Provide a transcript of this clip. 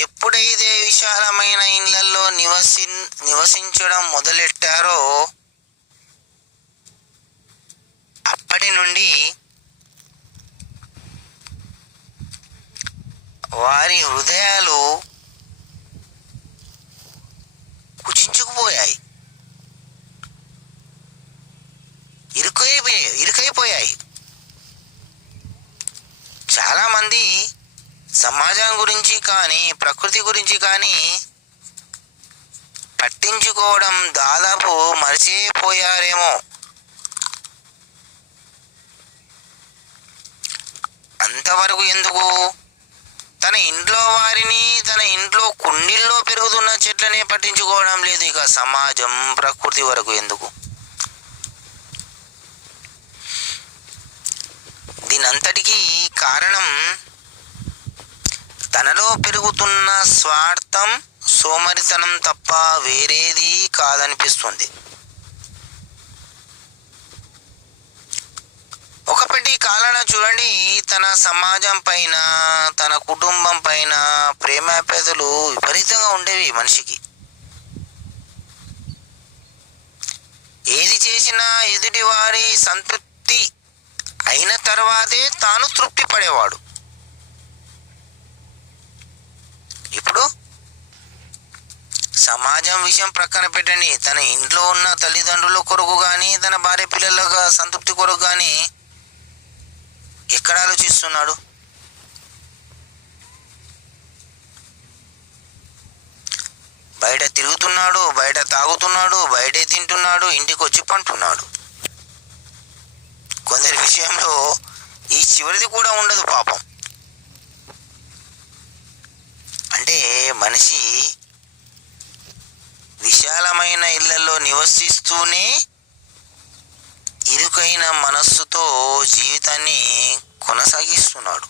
ఎప్పుడైతే విశాలమైన ఇళ్లలో నివసించడం మొదలెట్టారో అప్పటి నుండి వారి హృదయాలు కుచించుకుపోయాయి, ఇరుకైపోయాయి. చాలామంది సమాజం గురించి కానీ ప్రకృతి గురించి కానీ పట్టించుకోవడం దాదాపు మర్చిపోయారేమో. అంతవరకు ఎందుకు? తన ఇంట్లో వారిని, తన ఇంట్లో కుండీల్లో పెరుగుతున్న చెట్లనే పట్టించుకోవడం లేదు. ఇక సమాజం ప్రకృతి వరకు ఎందుకు? దీనంతటికీ కారణం తనలో పెరుగుతున్న స్వార్థం, సోమరితనం తప్ప వేరేది కాదనిపిస్తుంది. ఒకప్పటి కాలాన చూడండి, తన సమాజం పైన, తన కుటుంబం పైన ప్రేమాప్యాయతలు విపరీతంగా ఉండేవి మనిషికి. ఏది చేసినా ఎదుటి వారి సంతృప్తి అయిన తర్వాతే తాను తృప్తి పడేవాడు. ఇప్పుడు సమాజం విషయం ప్రక్కన పెట్టండి, తన ఇంట్లో ఉన్న తల్లిదండ్రుల కొరకు కానీ, తన భార్య పిల్లల సంతృప్తి కొరకు కానీ ఎక్కడ ఆలోచిస్తున్నాడు? బయట తిరుగుతున్నాడు, బయట తాగుతున్నాడు, బయటే తింటున్నాడు, ఇంటికి వచ్చి పంటున్నాడు. కొందరి విషయంలో ఈ చివరిది కూడా ఉండదు పాపం. అంటే మనిషి విశాలమైన ఇళ్లలో నివసిస్తూనే ఇరుకైన మనస్సుతో జీవితాన్ని కొనసాగిస్తున్నాడు.